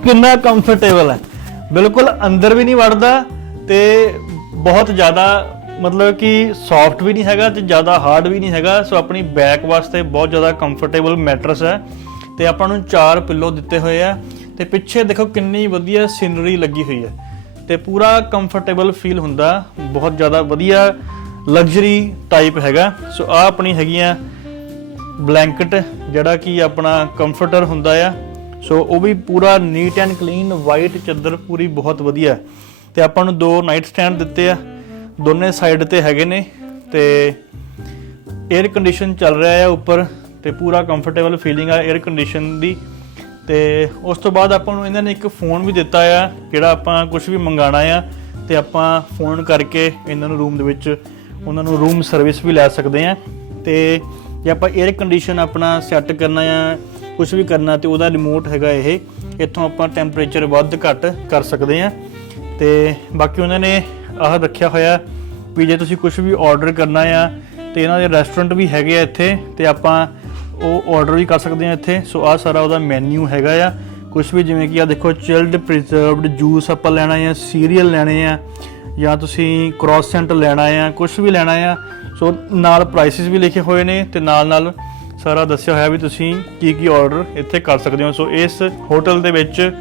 ਕਿੰਨਾ ਕੰਫਰਟੇਬਲ ਹੈ ਬਿਲਕੁਲ ਅੰਦਰ ਵੀ ਨਹੀਂ ਵੜਦਾ, ਤੇ ਬਹੁਤ ਜ਼ਿਆਦਾ ਮਤਲਬ ਕਿ ਸੌਫਟ ਵੀ ਨਹੀਂ ਹੈਗਾ ਤੇ ਜ਼ਿਆਦਾ ਹਾਰਡ ਵੀ ਨਹੀਂ ਹੈਗਾ ਸੋ ਆਪਣੀ ਬੈਕ ਵਾਸਤੇ ਬਹੁਤ ਜ਼ਿਆਦਾ ਕੰਫਰਟੇਬਲ ਮੈਟਰਸ ਹੈ। ਤੇ ਆਪਾਂ ਨੂੰ ਚਾਰ ਪਿੱਲੋ ਦਿੱਤੇ ਹੋਏ ਆ ਤੇ ਪਿੱਛੇ ਦੇਖੋ ਕਿੰਨੀ ਵਧੀਆ ਸੀਨਰੀ ਲੱਗੀ ਹੋਈ ਹੈ। ਤੇ ਪੂਰਾ ਕੰਫਰਟੇਬਲ ਫੀਲ ਹੁੰਦਾ, ਬਹੁਤ ਜ਼ਿਆਦਾ ਵਧੀਆ ਲਗਜ਼ਰੀ ਟਾਈਪ ਹੈਗਾ। ਸੋ ਆ ਆਪਣੀ ਹੈਗੀਆਂ ਬਲੈਂਕਟ ਜਿਹੜਾ ਕਿ ਆਪਣਾ ਕੰਫਰਟਰ ਹੁੰਦਾ ਆ। ਸੋ ਉਹ ਵੀ ਪੂਰਾ ਨੀਟ ਐਂਡ ਕਲੀਨ ਵਾਈਟ ਚਾਦਰ ਪੂਰੀ ਬਹੁਤ ਵਧੀਆ। ਹੈ। ਤੇ ਆਪਾਂ ਨੂੰ ਦੋ ਨਾਈਟ ਸਟੈਂਡ ਦਿੱਤੇ ਆ। ਦੋਨੇ ਸਾਈਡ ਤੇ ਹੈਗੇ ਨੇ ਤੇ 에ਅਰ ਕੰਡੀਸ਼ਨ ਚੱਲ ਰਿਹਾ ਹੈ ਉੱਪਰ ਤੇ ਪੂਰਾ ਕੰਫਰਟੇਬਲ ਫੀਲਿੰਗ ਆ 에ਅਰ ਕੰਡੀਸ਼ਨ ਦੀ ਤੇ ਉਸ ਤੋਂ ਬਾਅਦ ਆਪਾਂ ਨੂੰ ਇਹਨਾਂ ਨੇ ਇੱਕ ਫੋਨ ਵੀ ਦਿੱਤਾ ਆ, ਜਿਹੜਾ ਆਪਾਂ ਕੁਝ ਵੀ ਮੰਗਾਣਾ ਆ ਤੇ ਆਪਾਂ ਫੋਨ ਕਰਕੇ ਇਹਨਾਂ ਨੂੰ ਰੂਮ ਦੇ ਵਿੱਚ ਉਹਨਾਂ ਨੂੰ ਰੂਮ ਸਰਵਿਸ ਵੀ ਲੈ ਸਕਦੇ ਆ ਤੇ ਜੇ ਆਪਾਂ 에ਅਰ ਕੰਡੀਸ਼ਨ ਆਪਣਾ ਸੈੱਟ ਕਰਨਾ ਆ ਕੁਝ ਵੀ ਕਰਨਾ ਤੇ ਉਹਦਾ ਰਿਮੋਟ ਹੈਗਾ ਇਹ, ਇੱਥੋਂ ਆਪਾਂ ਟੈਂਪਰੇਚਰ ਵੱਧ ਘੱਟ ਕਰ ਸਕਦੇ ਆ ਤੇ ਬਾਕੀ ਉਹਨਾਂ ਨੇ ਆਹ ਰੱਖਿਆ ਹੋਇਆ ਵੀ ਜੇ ਤੁਸੀਂ ਕੁਝ ਵੀ ਆਰਡਰ ਕਰਨਾ ਆ, ਤੇ ਇਹਨਾਂ ਦੇ ਰੈਸਟੋਰੈਂਟ ਵੀ ਹੈਗੇ ਆ ਇੱਥੇ, ਤੇ ਆਪਾਂ ਉਹ ਆਰਡਰ ਵੀ ਕਰ ਸਕਦੇ ਆ ਇੱਥੇ। ਸੋ ਆਹ ਸਾਰਾ ਉਹਦਾ ਮੈਨੂ ਹੈਗਾ ਆ। ਕੁਝ ਵੀ ਜਿਵੇਂ ਕਿ ਆ ਦੇਖੋ ਚਿਲਡ ਪ੍ਰੀਜ਼ਰਵਡ ਜੂਸ ਆਪਾਂ ਲੈਣਾ ਆ ਸੀਰੀਅਲ ਲੈਣੇ ਆ, ਜਾਂ ਤੁਸੀਂ ਕ੍ਰੋਸੈਂਟ ਲੈਣਾ ਆ ਕੁਝ ਵੀ ਲੈਣਾ ਆ। ਸੋ ਨਾਲ ਪ੍ਰਾਈਸਿਸ ਵੀ ਲਿਖੇ ਹੋਏ ਨੇ, ਤੇ ਨਾਲ ਨਾਲ ਸਾਰਾ ਦੱਸਿਆ ਹੋਇਆ ਵੀ ਤੁਸੀਂ ਕੀ ਕੀ ਆਰਡਰ ਇੱਥੇ ਕਰ ਸਕਦੇ ਹੋ। ਸੋ ਇਸ ਹੋਟਲ ਦੇ ਵਿੱਚ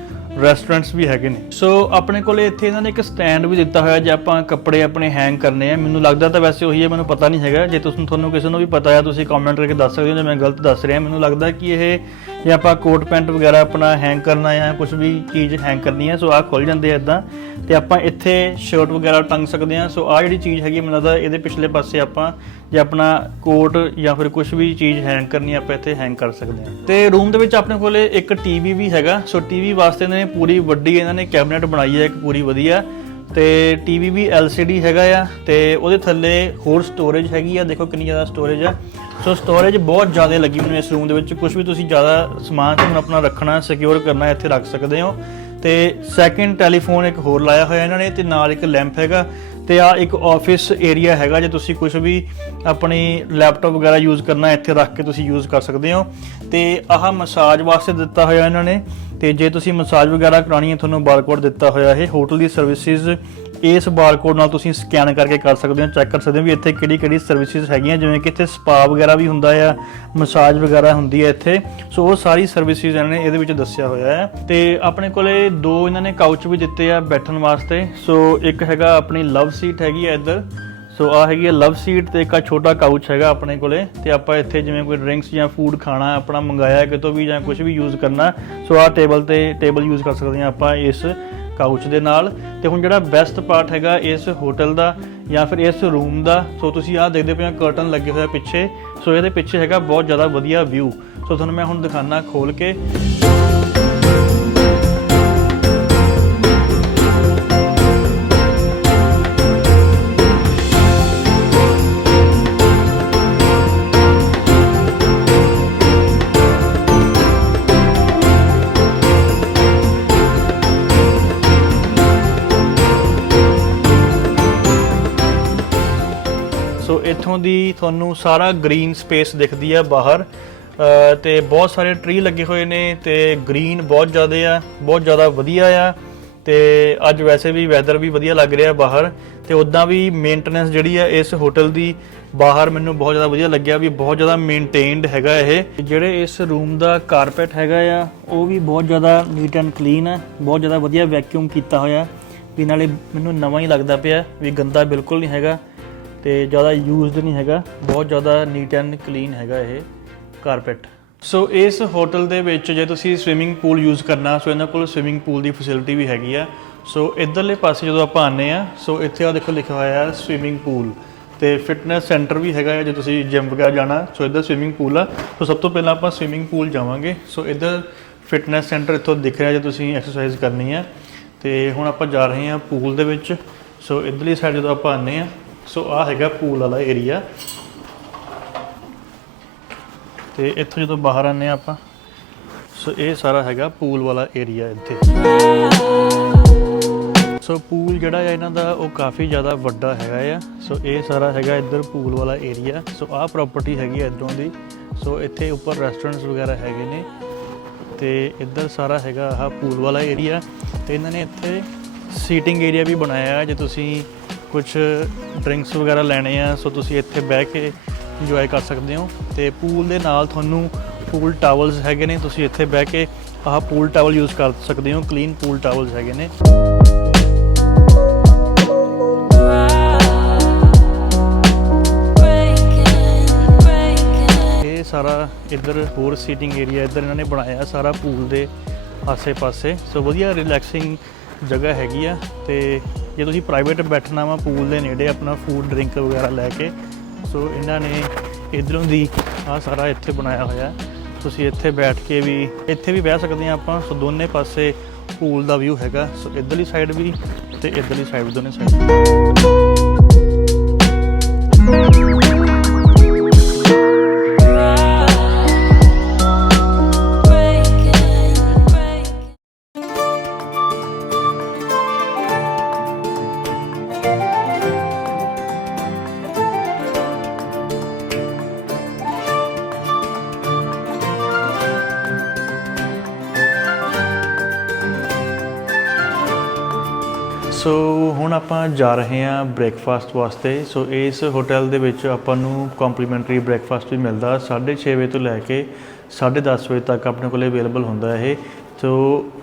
ਰੈਸਟੋਰੈਂਟਸ ਵੀ ਹੈਗੇ ਨੇ। ਸੋ ਆਪਣੇ ਕੋਲੇ ਇੱਥੇ ਇਹਨਾਂ ਨੇ ਇੱਕ ਸਟੈਂਡ ਵੀ ਦਿੱਤਾ ਹੋਇਆ ਜੇ ਆਪਾਂ ਕੱਪੜੇ ਆਪਣੇ ਹੈਂਗ ਕਰਨੇ ਆ। ਮੈਨੂੰ ਲੱਗਦਾ ਤਾਂ ਵੈਸੇ ਉਹੀ ਹੈ, ਮੈਨੂੰ ਪਤਾ ਨਹੀਂ ਹੈਗਾ। ਜੇ ਤੁਸੀਂ ਤੁਹਾਨੂੰ ਕਿਸੇ ਨੂੰ ਵੀ ਪਤਾ ਹੈ, ਤੁਸੀਂ ਕਮੈਂਟ ਕਰਕੇ ਦੱਸ ਸਕਦੇ ਹੋ, ਜੇ ਮੈਂ ਗਲਤ ਦੱਸ ਰਿਹਾ, ਮੈਨੂੰ ਲੱਗਦਾ ਕਿ ਇਹ ਜੇ ਆਪਾਂ ਕੋਟ ਪੈਂਟ ਵਗੈਰਾ ਆਪਣਾ ਹੈਂਗ ਕਰਨਾ ਹੈ ਕੁਝ ਵੀ ਚੀਜ਼ ਹੈਂਗ ਕਰਨੀ ਹੈ ਸੋ ਆਹ ਖੁੱਲ ਜਾਂਦੇ ਆ ਇਦਾਂ। ਤੇ ਆਪਾਂ ਇੱਥੇ ਸ਼ਰਟ ਵਗੈਰਾ ਟੰਗ ਸਕਦੇ ਆ। ਸੋ ਆਹ ਜਿਹੜੀ ਚੀਜ਼ ਹੈਗੀ ਮੈਨੂੰ ਲੱਗਦਾ ਇਹਦੇ ਪਿਛਲੇ ਪਾਸੇ ਆਪਾਂ ਜੇ ਆਪਣਾ ਕੋਟ ਜਾਂ ਫਿਰ ਕੁਝ ਵੀ ਚੀਜ਼ ਹੈਂਗ ਕਰਨੀ ਆਪਾਂ ਇੱਥੇ ਹੈਂਗ ਕਰ ਸਕਦੇ ਹਾਂ ਤੇ ਰੂਮ ਦੇ ਵਿੱਚ ਆਪਣੇ ਕੋਲੇ ਇੱਕ ਟੀਵੀ ਵੀ ਹੈਗਾ। ਸੋ ਟੀਵੀ ਵਾਸਤੇ ਇਹਨਾਂ ਨੇ ਪੂਰੀ ਵੱਡੀ ਇਹਨਾਂ ਨੇ ਕੈਬਨਿਟ ਬਣਾਈ ਹੈ ਇੱਕ ਪੂਰੀ ਵਧੀਆ। ਤੇ ਟੀਵੀ ਵੀ LCD ਹੈਗਾ ਆ। ਤੇ ਉਹਦੇ ਥੱਲੇ ਹੋਰ ਸਟੋਰੇਜ ਹੈਗੀ ਆ। ਦੇਖੋ ਕਿੰਨੀ ਜ਼ਿਆਦਾ ਸਟੋਰੇਜ ਆ। ਸੋ ਸਟੋਰੇਜ ਬਹੁਤ ਜ਼ਿਆਦਾ ਲੱਗੀ ਮੈਨੂੰ ਇਸ ਰੂਮ ਦੇ ਵਿੱਚ। ਕੁਝ ਵੀ ਤੁਸੀਂ ਜ਼ਿਆਦਾ ਸਮਾਨ ਤੁਹਾਨੂੰ ਆਪਣਾ ਰੱਖਣਾ ਸਿਕਿਉਰ ਕਰਨਾ, ਇੱਥੇ ਰੱਖ ਸਕਦੇ ਹੋ। ਤੇ ਸੈਕਿੰਡ ਟੈਲੀਫੋਨ ਇੱਕ ਹੋਰ ਲਾਇਆ ਹੋਇਆ ਇਹਨਾਂ ਨੇ ਤੇ ਨਾਲ ਇੱਕ ਲੈਂਪ ਹੈਗਾ ਤੇ ਆ ਇੱਕ ਆਫਿਸ ਏਰੀਆ ਹੈਗਾ, ਜੇ ਤੁਸੀਂ ਕੁਝ ਵੀ ਆਪਣੀ ਲੈਪਟਾਪ ਵਗੈਰਾ ਯੂਜ਼ ਕਰਨਾ, ਇੱਥੇ ਰੱਖ ਕੇ ਤੁਸੀਂ ਯੂਜ਼ ਕਰ ਸਕਦੇ ਹੋ। ਤੇ ਆਹ ਮਸਾਜ ਵਾਸਤੇ ਦਿੱਤਾ ਹੋਇਆ ਇਹਨਾਂ ਨੇ। ਤੇ ਜੇ ਤੁਸੀਂ ਮਸਾਜ ਵਗੈਰਾ ਕਰਾਣੀ ਹੈ, ਤੁਹਾਨੂੰ ਬਾਰਕੋਡ ਦਿੱਤਾ ਹੋਇਆ ਇਹ। ਹੋਟਲ ਦੀ ਸਰਵਿਸਿਜ਼ ਇਸ ਬਾਰਕੋਡ ਨਾਲ ਤੁਸੀਂ ਸਕੈਨ ਕਰਕੇ ਕਰ ਸਕਦੇ ਹੋ ਚੈੱਕ ਕਰ ਸਕਦੇ ਹੋ ਵੀ ਇੱਥੇ ਕਿਹੜੀ ਕਿਹੜੀ ਸਰਵਿਸਿਜ਼ ਹੈਗੀਆਂ, ਜਿਵੇਂ ਕਿ ਇੱਥੇ ਸਪਾ ਵਗੈਰਾ ਵੀ ਹੁੰਦਾ ਆ ਮਸਾਜ ਵਗੈਰਾ ਹੁੰਦੀ ਹੈ ਇੱਥੇ। ਸੋ ਉਹ ਸਾਰੀ ਸਰਵਿਸਿਜ਼ ਇਹਨਾਂ ਨੇ ਇਹਦੇ ਵਿੱਚ ਦੱਸਿਆ ਹੋਇਆ ਹੈ। ਤੇ ਆਪਣੇ ਕੋਲੇ ਦੋ ਇਹਨਾਂ ਨੇ ਕਾਊਚ ਵੀ ਦਿੱਤੇ ਆ ਬੈਠਣ ਵਾਸਤੇ। ਸੋ ਇੱਕ ਹੈਗਾ ਆਪਣੀ ਲਵ ਸੀਟ ਹੈਗੀ ਆ ਇੱਧਰ। ਸੋ ਆ ਹੈਗੀ ਹੈ ਲਵ ਸੀਟ ਤੇ ਇੱਕ ਆ ਛੋਟਾ ਕਾਊਚ ਹੈਗਾ ਆਪਣੇ ਕੋਲੇ। ਤੇ ਆਪਾਂ ਇੱਥੇ ਜਿਵੇਂ ਕੋਈ ਡਰਿੰਕਸ ਜਾਂ ਫੂਡ ਖਾਣਾ, ਆਪਣਾ ਮੰਗਾਇਆ ਕਿਤੋਂ ਵੀ ਜਾਂ ਕੁਝ ਵੀ ਯੂਜ਼ ਕਰਨਾ, ਸੋ ਆ ਟੇਬਲ ਤੇ ਟੇਬਲ ਯੂਜ਼ ਕਰ ਸਕਦੇ ਹਾਂ ਆਪਾਂ ਇਸ ਕਾਊਚ ਦੇ ਨਾਲ। ਤੇ ਹੁਣ ਜਿਹੜਾ ਬੈਸਟ ਪਾਰਟ ਹੈਗਾ ਇਸ ਹੋਟਲ ਦਾ ਜਾਂ ਫਿਰ ਇਸ ਰੂਮ ਦਾ। ਸੋ ਤੁਸੀਂ ਆਹ ਦੇਖਦੇ ਪਏ ਹੋ ਕਰਟਨ ਲੱਗੇ ਹੋਇਆ ਪਿੱਛੇ। ਸੋ ਇਹਦੇ ਪਿੱਛੇ ਹੈਗਾ ਬਹੁਤ ਜ਼ਿਆਦਾ ਵਧੀਆ ਵਿਊ ਸੋ ਤੁਹਾਨੂੰ ਮੈਂ ਹੁਣ ਦਿਖਾਣਾ ਖੋਲ ਕੇ। ਇੱਥੋਂ ਦੀ ਤੁਹਾਨੂੰ ਸਾਰਾ ਗ੍ਰੀਨ ਸਪੇਸ ਦਿਖਦੀ ਆ ਬਾਹਰ ਅ, ਤੇ ਬਹੁਤ ਸਾਰੇ ਟਰੀ ਲੱਗੇ ਹੋਏ ਨੇ ਤੇ ਗ੍ਰੀਨ ਬਹੁਤ ਜ਼ਿਆਦਾ ਆ ਬਹੁਤ ਜ਼ਿਆਦਾ ਵਧੀਆ ਆ ਤੇ ਅੱਜ ਵੈਸੇ ਵੀ ਵੈਦਰ ਵੀ ਵਧੀਆ ਲੱਗ ਰਿਹਾ ਬਾਹਰ ਤੇ ਉਦਾਂ ਵੀ ਮੇਨਟੇਨੈਂਸ ਜਿਹੜੀ ਆ ਇਸ ਹੋਟਲ ਦੀ ਬਾਹਰ ਮੈਨੂੰ ਬਹੁਤ ਜ਼ਿਆਦਾ ਵਧੀਆ ਲੱਗਿਆ ਵੀ ਬਹੁਤ ਜ਼ਿਆਦਾ ਮੇਨਟੇਨਡ ਹੈਗਾ ਇਹ। ਜਿਹੜੇ ਇਸ ਰੂਮ ਦਾ ਕਾਰਪੈਟ ਹੈਗਾ ਆ ਉਹ ਵੀ ਬਹੁਤ ਜ਼ਿਆਦਾ ਨੀਟ ਐਂਡ ਕਲੀਨ ਆ ਬਹੁਤ ਜ਼ਿਆਦਾ ਵਧੀਆ ਵੈਕਿਊਮ ਕੀਤਾ ਹੋਇਆ ਵੀ ਨਾਲੇ ਮੈਨੂੰ ਨਵਾਂ ਹੀ ਲੱਗਦਾ ਪਿਆ ਵੀ ਗੰਦਾ ਬਿਲਕੁਲ ਨਹੀਂ ਹੈਗਾ। ਤੇ ਜ਼ਿਆਦਾ ਯੂਜ਼ਡ ਨਹੀਂ ਹੈਗਾ, ਬਹੁਤ ਜ਼ਿਆਦਾ ਨੀਟ ਐਂਡ ਕਲੀਨ ਹੈਗਾ ਇਹ ਕਾਰਪੈਟ ਸੋ ਇਸ ਹੋਟਲ ਦੇ ਵਿੱਚ ਜੇ ਤੁਸੀਂ ਸਵਿਮਿੰਗ ਪੂਲ ਯੂਜ਼ ਕਰਨਾ ਸੋ ਇਹਨਾਂ ਕੋਲ ਸਵਿਮਿੰਗ ਪੂਲ ਦੀ ਫੈਸਿਲਿਟੀ ਵੀ ਹੈਗੀ ਆ। ਸੋ ਇਧਰਲੇ ਪਾਸੇ ਜਦੋਂ ਆਪਾਂ ਆਨੇ ਆ ਸੋ ਇੱਥੇ ਆ ਦੇਖੋ ਲਿਖਿਆ ਹੋਇਆ ਹੈ ਸਵਿਮਿੰਗ ਪੂਲ ਤੇ ਫਿਟਨੈਸ ਸੈਂਟਰ ਵੀ ਹੈਗਾ ਜੇ ਤੁਸੀਂ ਜਿਮ ਵਗੈਰਾ ਜਾਣਾ ਸੋ ਇੱਧਰ ਸਵਿਮਿੰਗ ਪੂਲ ਆ। ਸੋ ਸਭ ਤੋਂ ਪਹਿਲਾਂ ਆਪਾਂ ਸਵਿਮਿੰਗ ਪੂਲ ਜਾਵਾਂਗੇ। ਸੋ ਇੱਧਰ ਫਿਟਨੈਸ ਸੈਂਟਰ ਇੱਥੋਂ ਦਿਖ ਰਿਹਾ ਜੇ ਤੁਸੀਂ ਐਕਸਰਸਾਈਜ਼ ਕਰਨੀ ਆ। ਤੇ ਹੁਣ ਆਪਾਂ ਜਾ ਰਹੇ ਹਾਂ ਪੂਲ ਦੇ ਵਿੱਚ। ਸੋ ਇਧਰਲੀ ਸਾਈਡ ਜਦੋਂ ਆਪਾਂ ਆਨੇ ਆ ਸੋ ਆ ਹੈਗਾ ਪੂਲ ਵਾਲਾ ਏਰੀਆ ਤੇ ਇੱਥੋਂ ਜਦੋਂ ਬਾਹਰ ਆਨੇ ਆ ਆਪਾਂ, ਸੋ ਇਹ ਸਾਰਾ ਹੈਗਾ ਪੂਲ ਵਾਲਾ ਏਰੀਆ ਇੱਥੇ। ਸੋ ਪੂਲ ਜਿਹੜਾ ਹੈ ਇਹਨਾਂ ਦਾ ਉਹ ਕਾਫੀ ਜ਼ਿਆਦਾ ਵੱਡਾ ਹੈਗਾ ਆ। ਸੋ ਇਹ ਸਾਰਾ ਹੈਗਾ ਇੱਧਰ ਪੂਲ ਵਾਲਾ ਏਰੀਆ ਸੋ ਆਹ ਪ੍ਰਾਪਰਟੀ ਹੈਗੀ ਹੈ ਇੱਧਰੋਂ ਦੀ। ਸੋ ਇੱਥੇ ਉੱਪਰ ਰੈਸਟੋਰੈਂਟਸ ਵਗੈਰਾ ਹੈਗੇ ਨੇ। ਤੇ ਇੱਧਰ ਸਾਰਾ ਹੈਗਾ ਆਹ ਪੂਲ ਵਾਲਾ ਏਰੀਆ ਤੇ ਇਹਨਾਂ ਨੇ ਇੱਥੇ ਸੀਟਿੰਗ ਏਰੀਆ ਵੀ ਬਣਾਇਆ ਹੈ ਜੇ ਤੁਸੀਂ ਕੁਝ ਡਰਿੰਕਸ ਵਗੈਰਾ ਲੈਣੇ ਆ, ਸੋ ਤੁਸੀਂ ਇੱਥੇ ਬਹਿ ਕੇ ਇੰਜੋਏ ਕਰ ਸਕਦੇ ਹੋ। ਤੇ ਪੂਲ ਦੇ ਨਾਲ ਤੁਹਾਨੂੰ ਪੂਲ ਟਾਵਲਸ ਹੈਗੇ ਨੇ, ਤੁਸੀਂ ਇੱਥੇ ਬਹਿ ਕੇ ਆਹ ਪੂਲ ਟਾਵਲ ਯੂਜ਼ ਕਰ ਸਕਦੇ ਹੋ ਕਲੀਨ ਪੂਲ ਟਾਵਲਸ ਹੈਗੇ ਨੇ। ਇਹ ਸਾਰਾ ਇੱਧਰ ਹੋਰ ਸੀਟਿੰਗ ਏਰੀਆ ਇੱਧਰ ਇਹਨਾਂ ਨੇ ਬਣਾਇਆ, ਸਾਰਾ ਪੂਲ ਦੇ ਆਸੇ-ਪਾਸੇ। ਸੋ ਵਧੀਆ ਰਿਲੈਕਸਿੰਗ ਜਗ੍ਹਾ ਹੈਗੀ ਆ ਤੇ ਜੇ ਤੁਸੀਂ ਪ੍ਰਾਈਵੇਟ ਬੈਠਣਾ ਵਾ ਪੂਲ ਦੇ ਨੇੜੇ ਆਪਣਾ ਫੂਡ ਡਰਿੰਕ ਵਗੈਰਾ ਲੈ ਕੇ ਸੋ ਇਹਨਾਂ ਨੇ ਇਧਰੋਂ ਦੀ ਆ ਸਾਰਾ ਇੱਥੇ ਬਣਾਇਆ ਹੋਇਆ। ਤੁਸੀਂ ਇੱਥੇ ਬੈਠ ਕੇ ਵੀ, ਇੱਥੇ ਵੀ ਬਹਿ ਸਕਦੇ ਆ ਆਪਾਂ ਸੋ ਦੋਨੇ ਪਾਸੇ ਪੂਲ ਦਾ ਵਿਊ ਹੈਗਾ। ਸੋ ਇਧਰਲੀ ਸਾਈਡ ਵੀ ਤੇ ਇਧਰਲੀ ਸਾਈਡ ਵੀ ਦੋਨੇ ਸਾਈਡ ਆਪਾਂ ਜਾ ਰਹੇ ਹਾਂ ਬ੍ਰੇਕਫਾਸਟ ਵਾਸਤੇ। ਸੋ ਇਸ ਹੋਟਲ ਦੇ ਵਿੱਚ ਆਪਾਂ ਨੂੰ ਕੰਪਲੀਮੈਂਟਰੀ ਬ੍ਰੇਕਫਾਸਟ ਵੀ ਮਿਲਦਾ। 6:30 ਵਜੇ ਤੋਂ ਲੈ ਕੇ 10:30 ਵਜੇ ਤੱਕ ਆਪਣੇ ਕੋਲੇ ਅਵੇਲੇਬਲ ਹੁੰਦਾ ਇਹ। ਸੋ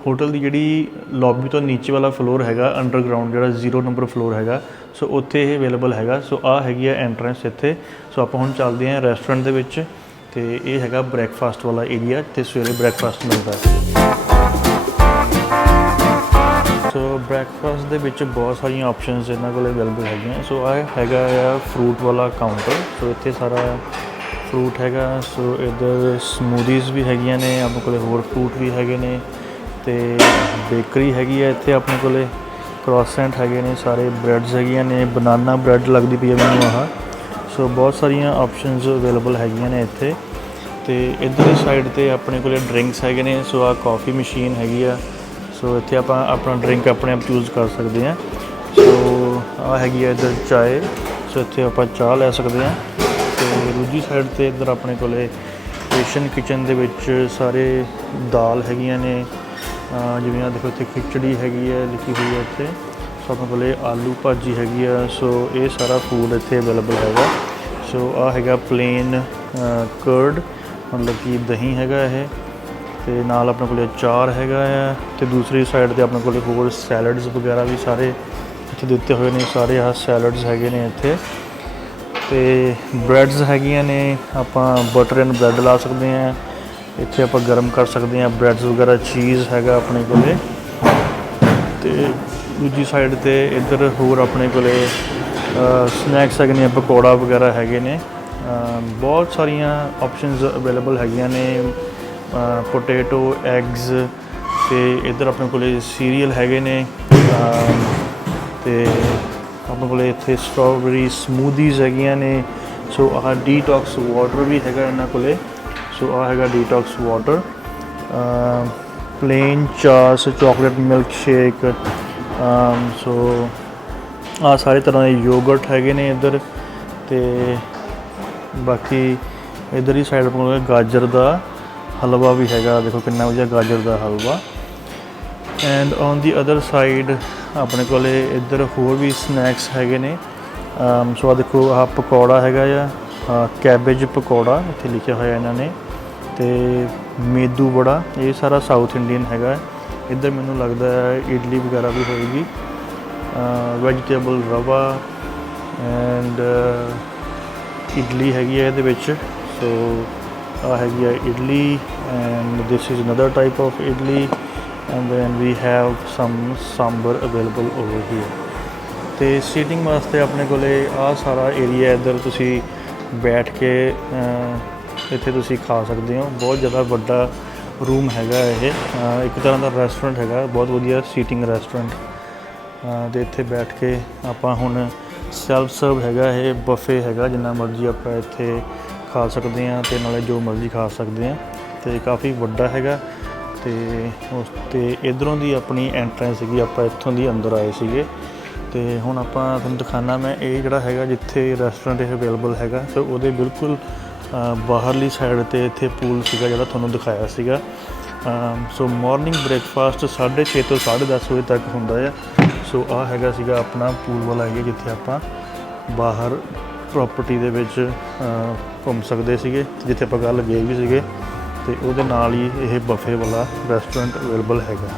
ਹੋਟਲ ਦੀ ਜਿਹੜੀ ਲੌਬੀ ਤੋਂ ਨੀਚੇ ਵਾਲਾ ਫਲੋਰ ਹੈਗਾ ਅੰਡਰਗਰਾਉਂਡ ਜਿਹੜਾ 0 ਨੰਬਰ ਫਲੋਰ ਹੈਗਾ ਸੋ ਉੱਥੇ ਇਹ ਅਵੇਲੇਬਲ ਹੈਗਾ। ਸੋ ਆ ਹੈਗੀ ਆ ਐਂਟਰੈਂਸ ਇੱਥੇ। ਸੋ ਆਪਾਂ ਹੁਣ ਚੱਲਦੇ ਹਾਂ ਰੈਸਟੋਰੈਂਟ ਦੇ ਵਿੱਚ ਤੇ ਇਹ ਹੈਗਾ ਬ੍ਰੇਕਫਾਸਟ ਵਾਲਾ ਏਰੀਆ ਤੇ ਸਵੇਰੇ ਬ੍ਰੇਕਫਾਸਟ ਮਿਲਦਾ ਹੈ ਸੋ ਬ੍ਰੈਕਫਾਸਟ ਦੇ ਵਿੱਚ ਬਹੁਤ ਸਾਰੀਆਂ ਆਪਸ਼ਨਸ ਇਹਨਾਂ ਕੋਲ ਅਵੇਲੇਬਲ ਹੈਗੀਆਂ। ਸੋ ਆ ਹੈਗਾ ਆ ਫਰੂਟ ਵਾਲਾ ਕਾਊਂਟਰ ਸੋ ਇੱਥੇ ਸਾਰਾ ਫਰੂਟ ਹੈਗਾ। ਸੋ ਇਧਰ ਸਮੂਦੀਜ਼ ਵੀ ਹੈਗੀਆਂ ਨੇ, ਆਪਣੇ ਕੋਲੇ ਹੋਰ ਫਰੂਟ ਵੀ ਹੈਗੇ ਨੇ ਤੇ ਬੇਕਰੀ ਹੈਗੀ ਆ ਇੱਥੇ ਆਪਣੇ ਕੋਲੇ। ਕ੍ਰੋਸੈਂਟ ਹੈਗੇ ਨੇ, ਸਾਰੇ ਬ੍ਰੈਡਸ ਹੈਗੀਆਂ ਨੇ ਬਨਾਨਾ ਬ੍ਰੈਡ ਲੱਗਦੀ ਪਈ ਹੈ ਮੈਨੂੰ ਆਹ। ਸੋ ਬਹੁਤ ਸਾਰੀਆਂ ਆਪਸ਼ਨਸ ਅਵੇਲੇਬਲ ਹੈਗੀਆਂ ਨੇ ਇੱਥੇ। ਤੇ ਇਧਰਲੀ ਸਾਈਡ ਤੇ ਆਪਣੇ ਕੋਲੇ ਡਰਿੰਕਸ ਹੈਗੇ ਨੇ। ਸੋ ਆ ਕਾਫੀ ਮਸ਼ੀਨ ਹੈਗੀ ਆ। ਸੋ ਇੱਥੇ ਆਪਾਂ ਆਪਣਾ ਡਰਿੰਕ ਆਪਣੇ ਆਪ ਚੂਜ਼ ਕਰ ਸਕਦੇ ਹਾਂ। ਸੋ ਆ ਹੈਗੀ ਹੈ ਇੱਧਰ ਚਾਏ। ਸੋ ਇੱਥੇ ਆਪਾਂ ਚਾਹ ਲੈ ਸਕਦੇ ਹਾਂ। ਤੇ ਦੂਜੀ ਸਾਈਡ ਤੇ ਇੱਧਰ ਆਪਣੇ ਕੋਲੇ ਏਸ਼ੀਅਨ ਕਿਚਨ ਦੇ ਵਿੱਚ ਸਾਰੇ ਦਾਲ ਹੈਗੀਆਂ ਨੇ। ਜਿਵੇਂ ਆ ਦੇਖੋ ਇੱਥੇ ਖਿਚੜੀ ਹੈਗੀ ਹੈ ਲਿਖੀ ਹੋਈ ਹੈ ਇੱਥੇ। ਸੋ ਆਪਣੇ ਕੋਲੇ ਆਲੂ ਭਾਜੀ ਹੈਗੀ ਆ। ਸੋ ਇਹ ਸਾਰਾ ਫੂਡ ਇੱਥੇ ਅਵੇਲੇਬਲ ਹੈਗਾ। ਸੋ ਆ ਹੈਗਾ ਪਲੇਨ ਕਰਡ ਮਤਲਬ ਕਿ ਦਹੀਂ ਹੈਗਾ ਇਹ। ਤੇ ਨਾਲ ਆਪਣੇ ਕੋਲੇ ਅਚਾਰ ਹੈਗਾ ਆ ਤੇ ਦੂਸਰੀ ਸਾਈਡ ਤੇ ਆਪਣੇ ਕੋਲੇ ਹੋਰ ਸੈਲਡਸ ਵਗੈਰਾ ਵੀ ਸਾਰੇ ਇੱਥੇ ਦਿੱਤੇ ਹੋਏ ਨੇ, ਸਾਰੇ ਆਹ ਸੈਲਡਸ ਹੈਗੇ ਨੇ ਇੱਥੇ। ਤੇ ਬ੍ਰੈਡਸ ਹੈਗੀਆਂ ਨੇ, ਆਪਾਂ ਬਟਰ ਐਂਡ ਬ੍ਰੈਡ ਲਾ ਸਕਦੇ ਆ ਇੱਥੇ ਆਪਾਂ ਗਰਮ ਕਰ ਸਕਦੇ ਆ ਬ੍ਰੈਡਸ ਵਗੈਰਾ ਚੀਜ਼ ਹੈਗਾ ਆਪਣੇ ਕੋਲੇ। ਤੇ ਦੂਜੀ ਸਾਈਡ ਤੇ ਇੱਧਰ ਹੋਰ ਆਪਣੇ ਕੋਲੇ ਸਨੈਕਸ ਹੈਗੇ ਨੇ, ਪਕੌੜਾ ਵਗੈਰਾ ਹੈਗੇ ਨੇ। ਬਹੁਤ ਸਾਰੀਆਂ ਆਪਸ਼ਨਸ ਅਵੇਲੇਬਲ ਹੈਗੀਆਂ ਨੇ। ਪੋਟੇਟੋ ਐਗਸ ਤੇ ਇੱਧਰ ਆਪਣੇ ਕੋਲੇ ਸੀਰੀਅਲ ਹੈਗੇ ਨੇ, ਅਮ, ਤੇ ਆਪਣੇ ਕੋਲੇ ਇੱਥੇ ਸਟ੍ਰਾਬੇਰੀ ਸਮੂਦੀਜ਼ ਹੈਗੀਆਂ ਨੇ ਸੋ ਆਹ ਡੀਟੌਕਸ ਵਾਟਰ ਵੀ ਹੈਗਾ ਇਹਨਾਂ ਕੋਲੇ ਸੋ ਆਹ ਹੈਗਾ ਡੀਟੌਕਸ ਵਾਟਰ ਪਲੇਨ ਚਾਹ so chocolate milk shake so ਆ ਸਾਰੇ ਤਰ੍ਹਾਂ ਦੇ ਯੋਗਰਟ ਹੈਗੇ ਨੇ ਇੱਧਰ, ਤੇ ਬਾਕੀ ਇੱਧਰ ਹੀ ਸਾਈਡ ਕੋਲ ਗਾਜਰ ਦਾ ਹਲਵਾ ਵੀ ਹੈਗਾ, ਦੇਖੋ ਕਿੰਨਾ ਵਧੀਆ ਗਾਜਰ ਦਾ halwa. And on the other side ਆਪਣੇ ਕੋਲੇ ਇੱਧਰ ਹੋਰ ਵੀ ਸਨੈਕਸ ਹੈਗੇ ਨੇ। um, ਸੋ ਆ ਦੇਖੋ, ਆਹ ਪਕੌੜਾ ਹੈਗਾ ਆ ਕੈਬੇਜ ਪਕੌੜਾ, ਇੱਥੇ ਲਿਖਿਆ ਹੋਇਆ ਇਹਨਾਂ ਨੇ। ਤੇ ਮੇਦੂ ਬੜਾ ਇਹ ਸਾਰਾ ਸਾਊਥ ਇੰਡੀਅਨ ਹੈਗਾ। ਇੱਧਰ ਮੈਨੂੰ ਲੱਗਦਾ ਹੈ ਇਡਲੀ ਵਗੈਰਾ ਵੀ ਹੋਏਗੀ। uh, vegetable rava and uh, idli ਹੈਗੀ ਹੈ ਇਹਦੇ ਵਿੱਚ। ਸੋ ਆ ਹੈਗੀ ਆ idli and this is another type of idli and then we have some sambar available over here ਤੇ ਸੀਟਿੰਗ ਵਾਸਤੇ ਆਪਣੇ ਕੋਲੇ ਆ ਸਾਰਾ ਏਰੀਆ ਇੱਧਰ ਤੁਸੀਂ ਬੈਠ ਕੇ ਇੱਥੇ ਤੁਸੀਂ ਖਾ ਸਕਦੇ ਹੋ। ਬਹੁਤ ਜ਼ਿਆਦਾ ਵੱਡਾ ਰੂਮ ਹੈਗਾ ਇਹ। ਇੱਕ ਤਰ੍ਹਾਂ ਦਾ ਰੈਸਟੋਰੈਂਟ ਹੈਗਾ। ਬਹੁਤ ਵਧੀਆ ਸੀਟਿੰਗ ਰੈਸਟੋਰੈਂਟ ਦੇ ਇੱਥੇ ਬੈਠ ਕੇ ਆਪਾਂ ਹੁਣ ਸੈਲਫ ਸਰਵ ਹੈਗਾ ਇਹ। ਬਫੇ ਹੈਗਾ, ਜਿੰਨਾ ਮਰਜ਼ੀ ਆਪਾਂ ਇੱਥੇ ਖਾ ਸਕਦੇ ਹਾਂ ਤੇ ਨਾਲੇ ਜੋ ਮਰਜ਼ੀ ਖਾ ਸਕਦੇ ਹਾਂ ਤੇ ਕਾਫੀ ਵੱਡਾ ਹੈਗਾ ਤੇ ਉਸ ਤੇ ਇਧਰੋਂ ਦੀ ਆਪਣੀ ਐਂਟਰੈਂਸ ਸੀਗੀ, ਆਪਾਂ ਇੱਥੋਂ ਦੀ ਅੰਦਰ ਆਏ ਸੀਗੇ। ਤੇ ਹੁਣ ਆਪਾਂ ਤੁਹਾਨੂੰ ਦਿਖਾਣਾ ਮੈਂ ਇਹ ਜਿਹੜਾ ਹੈਗਾ ਜਿੱਥੇ ਰੈਸਟੋਰੈਂਟ ਇਹ ਅਵੇਲੇਬਲ ਹੈਗਾ, ਸੋ ਉਹਦੇ ਬਿਲਕੁਲ ਬਾਹਰਲੀ ਸਾਈਡ ਤੇ ਇੱਥੇ ਪੂਲ ਸੀਗਾ ਜਿਹੜਾ ਤੁਹਾਨੂੰ ਦਿਖਾਇਆ ਸੀਗਾ। ਸੋ ਮਾਰਨਿੰਗ ਬ੍ਰੇਕਫਾਸਟ 6:30 ਤੋਂ 10:30 ਵਜੇ ਤੱਕ ਹੁੰਦਾ ਆ। ਸੋ ਆ ਹੈਗਾ ਸੀਗਾ ਆਪਣਾ ਪੂਲ ਵਾਲਾ ਏਰੀਆ ਜਿੱਥੇ ਆਪਾਂ ਬਾਹਰ ਪ੍ਰਾਪਰਟੀ ਦੇ ਵਿੱਚ ਘੁੰਮ ਸਕਦੇ ਸੀਗੇ, ਜਿੱਥੇ ਆਪਾਂ ਗੱਲ ਗਏ ਵੀ ਸੀਗੇ, ਤੇ ਉਹਦੇ ਨਾਲ ਹੀ ਇਹ ਬਫੇ ਵਾਲਾ ਰੈਸਟੋਰੈਂਟ ਅਵੇਲੇਬਲ ਹੈਗਾ।